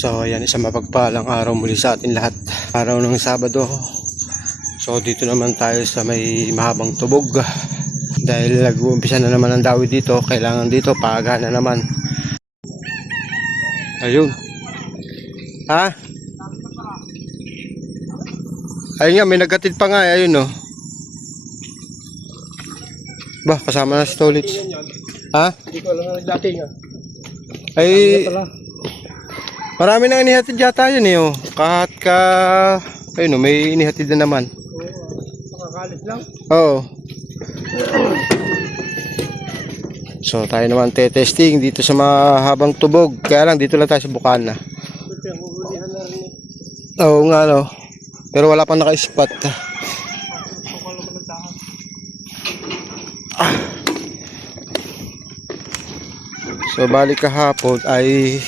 So ayan, isang mapagpalang araw muli sa atin lahat. Araw ng Sabado. So dito naman tayo sa may mahabang tubog. Dahil nag-uumpisa na naman ang dawit dito, kailangan dito paaga na naman. Ayun. Ha? Ayun nga, may nagatid pa nga ayun no. Ba, kasama na si Tolits. Ha? Hindi ko alam na nagdating ah. Ay, marami nang inihatid yata yun eh oh. Kahit ka, ayun oh, may inihatid na naman. Makakalit lang. Oo. So tayo naman testing dito sa mahabang tubog. Kaya lang dito lang tayo sa Bukana. Oo nga no. Pero wala pang naka-spot. So balik kahapon ay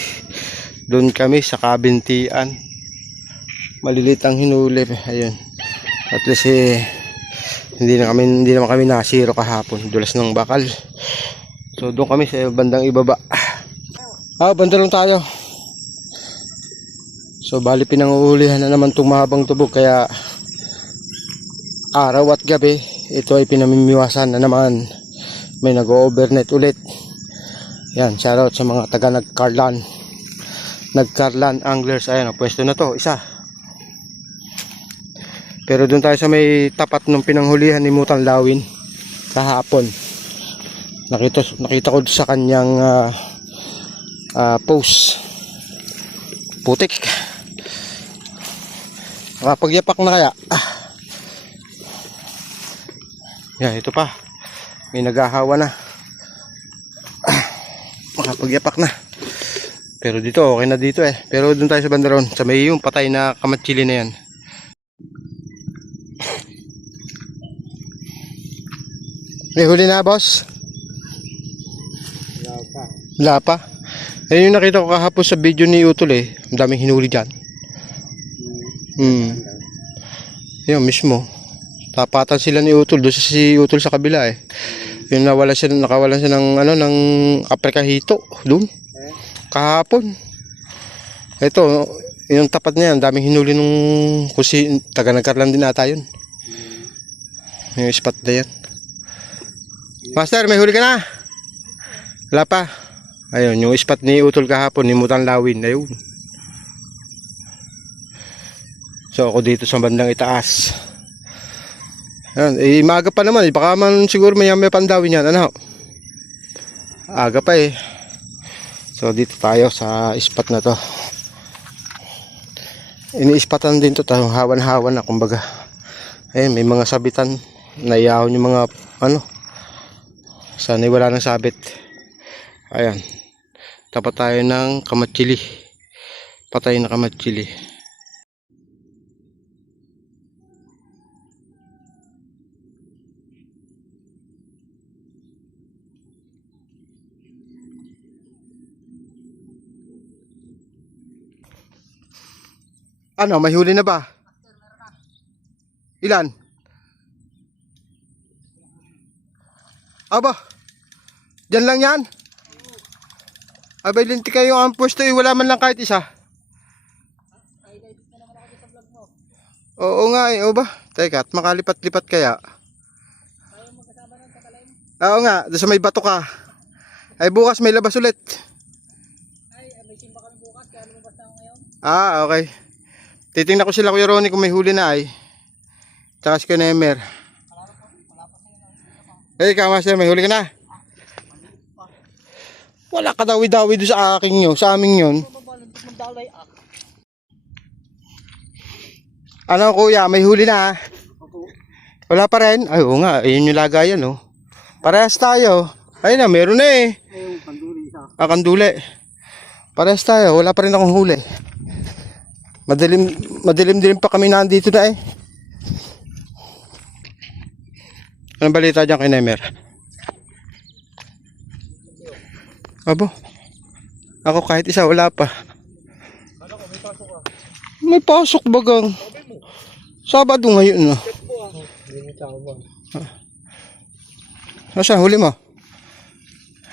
doon kami sa Kabintian. Malilit ang hinuli. Ayun. At least hindi naman kami nasiro kahapon. Dulas ng bakal. So doon kami sa bandang ibaba. Banda lang tayo. So bali pinanguhulihan na naman itong mahabang tubog. Kaya araw at gabi ito ay pinamimiwasan na naman. May nag-overnight ulit. Yan, shoutout sa mga taga Nagcarlan Anglers. Ayan, pwesto na to, isa. Pero doon tayo sa may tapat ng pinanghulihan ni Mutang Lawin kahapon. Nakita ko sa kanyang post. Putik. Nakapagyapak na kaya. Yan, ito pa. May naghahawa na. Makapagyapak na. Pero dito okay na dito eh. Pero doon tayo sa bandaron, sa may yung patay na kamatsili na yan. May huli na boss? Wala pa. Ayun yung nakita ko kahapon sa video ni Utol eh. Ang daming hinuli dyan. Yun mismo. Tapatan sila ni Utol. Doon si Utol sa kabila eh. Yung nakawalan siya ng ng aprikahito doon kahapon. Ito yung tapat niya, ang daming hinuli nung kusi taga Nagcarlan din ata yun. Yung spot na yan. Master, may huli ka na? Wala pa. Ayun, yung spot ni Utol kahapon ni Mutang Lawin. Ayun. So ako dito sa bandang itaas. Ayan, maaga pa naman eh. Baka man siguro may pandawin yan. Ano? Aga pa eh. So dito tayo sa spot na to. Ini-spatan din to. Hawan-hawan na kumbaga. Ayun, may mga sabitan. Naiyahon yung mga sana'y wala nang sabit. Ayan. Tapat tayo ng kamatsili. Patay na kamatsili. Ano, may huli na ba? Ilan? Aba, dyan lang yan? Abay, linti kayo ang pwesto eh, wala man lang kahit isa. Oo nga eh, o ba? Teka, makalipat-lipat kaya? Oo nga, doon sa may bato ka. Ay bukas may labas ulit. Ay, may simba kami bukas, kaya lumabas na ako ngayon. Okay. Titingnan ko sila Kuya Ronnie kung may huli na ay. Tsaka si Kunemer. Hey, Master, may huli ka na? Wala ka dawi-dawi doon sa aking yun, sa aming yun. Ano kuya, may huli na? Wala pa rin? Ay, oo nga, ayun yung lagayan oh. Parehas tayo. Ayun na, meron na eh. Kanduli. Parehas tayo, wala pa rin akong huli. Madilim din pa kami nandito na eh. Anong balita dyan kay Nemer? Abo. Ako kahit isa wala pa. May pasok bagang. Sabado ngayon no. Nasaan huli mo?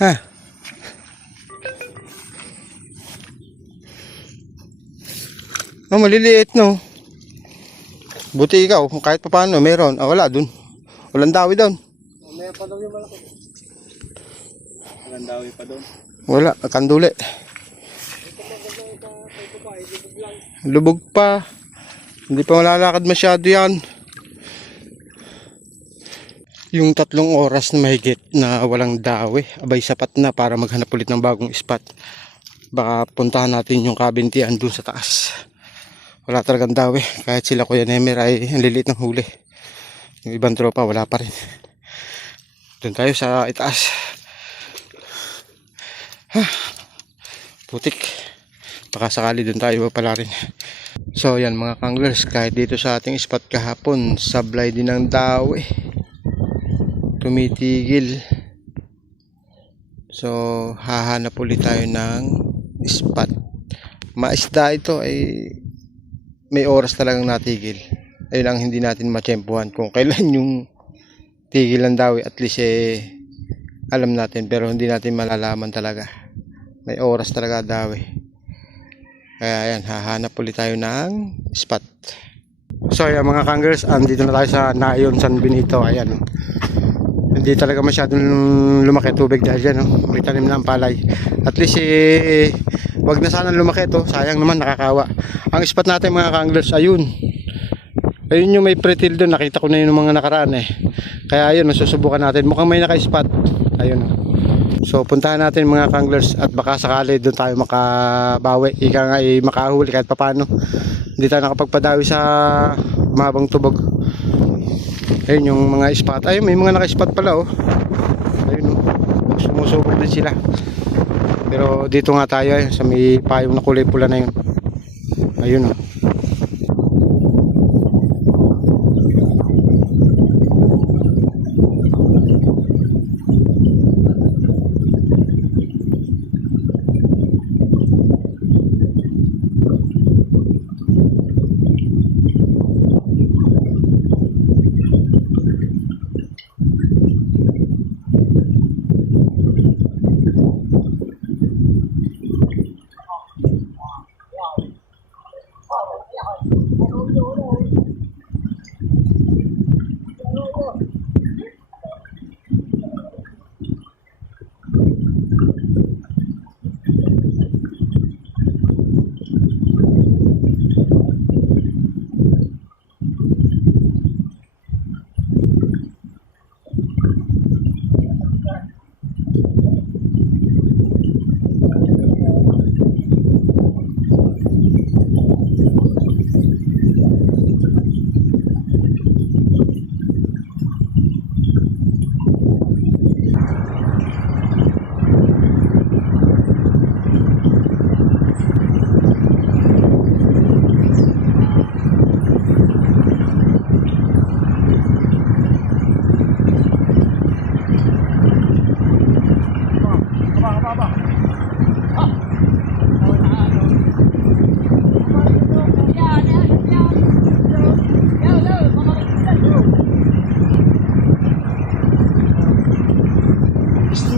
Ha? Oh, maliliit no. Buti ikaw, kahit pa paano, meron. Ah, wala dun. Walang dawi doon. May pa daw yung malaki. Walang dawi pa doon. Wala, kanduli. Lubog pa. Hindi pa malalakad masyado yan. Yung 3 oras na mahigit na walang dawi, abay sapat na para maghanap ulit ng bagong spot. Baka puntahan natin yung kabintian dun sa taas. Wala talagang dawi. Kahit sila Kuya Nemer ay ang lilit ng huli. Yung ibang tropa wala pa rin. Doon tayo sa itaas. Putik. Baka sakali doon tayo pala rin. So yan mga kanglers, kahit dito sa ating spot kahapon, sablay din ng dawi. Tumitigil. So hahanap ulit tayo ng spot. Maisda ito ay may oras talagang natigil. Ayun ang hindi natin matsyempuhan kung kailan yung tigil ng dawi. At least alam natin, pero hindi natin malalaman talaga. May oras talaga dawi. Kaya yan, hahanap ulit tayo ng spot. So ayan mga kanglers, andito na tayo sa Nayon San Benito. Ayan, hindi talaga masyadong lumaki tubig dahil dyan, no? May tanim na ang palay. At least wag na sana lumaki to, sayang naman, nakakawa. Ang spot natin mga kanglers, ayun yung may pretil doon, nakita ko na yun ng mga nakaraan kaya ayun, susubukan natin, mukhang may naka-spot. Ayun, so puntahan natin mga kanglers at baka sakali doon tayo makabawi, ika nga makahuli kahit papano. Hindi tayo nakapagpadawi sa mahabang tubog. Ayun yung mga spot. Ayun, may mga naka-spot pala ayun, sumusubok din sila. Pero dito nga tayo sa may payong na kulay pula na yun. Ayun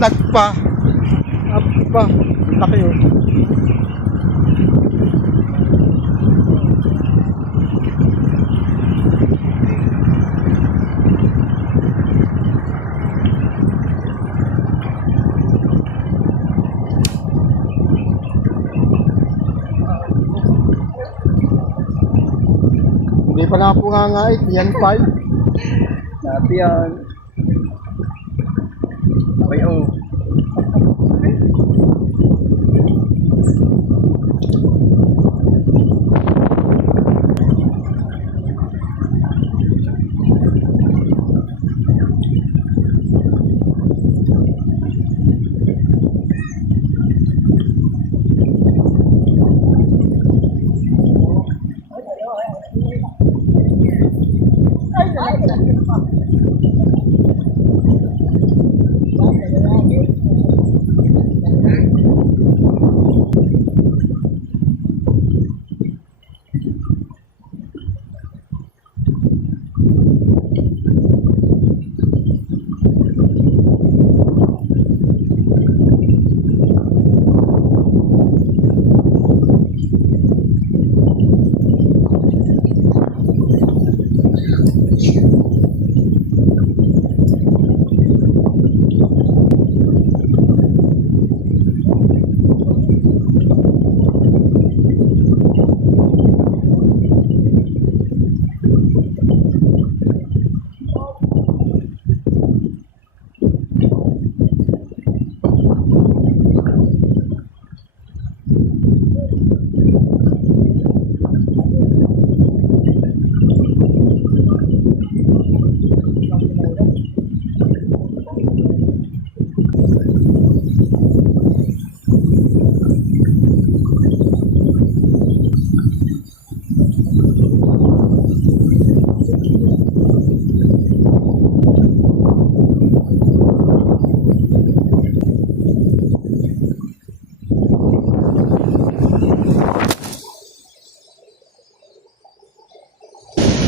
nagpa apa laki hindi pa nga po ngangait yan pa sabi yan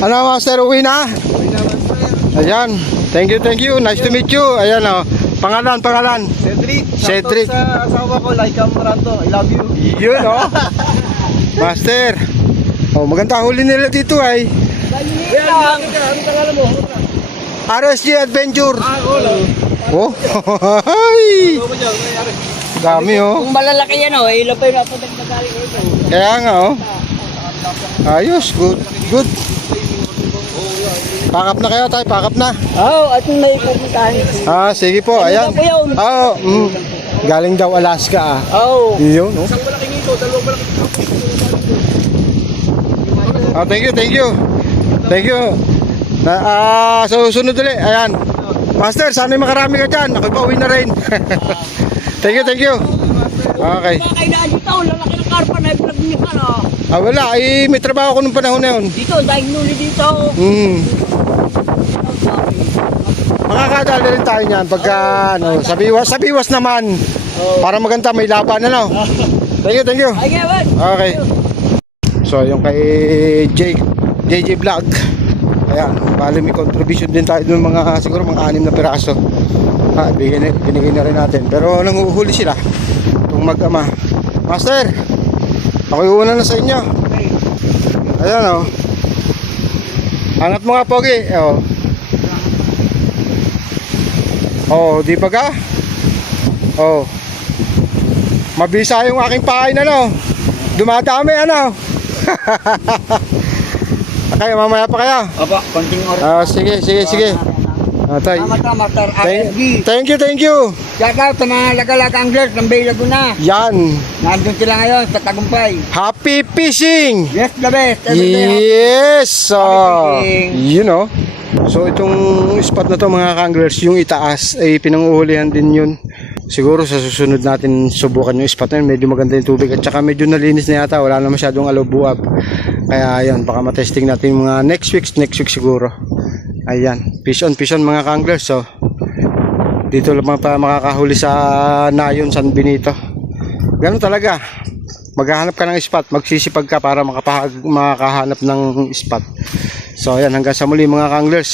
Ano, Master, uwi na? Ayan. Thank you. Nice to meet you. Ayan, oh. Pangalan. Cedric. Cedric. Shoutout sa asawa ko, Laika Moranto. I love you. Yun, oh. Master. Oh, maganda huli nila dito ay. Ano pangalan mo? RSG Adventure. Oo. Oh. Ay. Ano mo dyan? Dami, oh. Kung malalaki yan oh, ilan pa yung napunta-magaling ito. Kaya nga, oh. Ayos, good. Pakap na kayo tayo, pakap na. Oo, at yung may pupuntahan. Sige po, ayan. Ano po yun? Galing daw Alaska, ah. Oo. Yun, oh. Isang malaking ito, dalawang malaking Thank you. Sa susunod ulit, ayan. Master, sana makarami ka dyan. Ako'y pauwi na rin. Thank you. Okay. Bakay na dito, lalaki ng karpa na ipinagbinikan oh. Wala, may trabaho ko nung panahon na yun. Dito, dahil nuli dito. Makakadali rin tayo niyan pagka, sa biwas naman. Para maganda, may laban, ano. Thank you. Ay, ngayon. Okay. So, yung kay JJ Vlog. Ayan, bali may contribution din tayo dun siguro mga 6 na piraso. Binigay na rin natin. Pero nanguhuli sila. Itong mag-ama. Master, ako'y una na sa inyo. Ayan, oh. Angat mo nga, Pogi. Di ba ka? Mabisa yung aking pain, ano. Dumadami, ano. Kaya mamaya pa kaya. Opo, konting oras. Sige. Tay. Salamat, Sir RSG. Thank you. Shout out sa mga lagalag anglers ng Bay Laguna. Yan. Nandun sila ngayon sa Tagumpay. Happy fishing. Yes, the best. Every day. Yes. Happy fishing. So itong spot na to mga kanglers, yung itaas ay pinanguhulihan din yun. Siguro sa susunod natin subukan yung spot na yun. Medyo maganda yung tubig at saka medyo nalinis na yata. Wala na masyadong alobuab. Kaya ayan, baka matesting natin yung mga next week siguro. Ayan, fish on mga kanglers. So dito lang pa makakahuli sa Nayon, San Benito. Ganun talaga. Maghahanap ka ng spot, magsisipag ka para makahanap ng spot. So ayan, hanggang sa muli mga kanglers.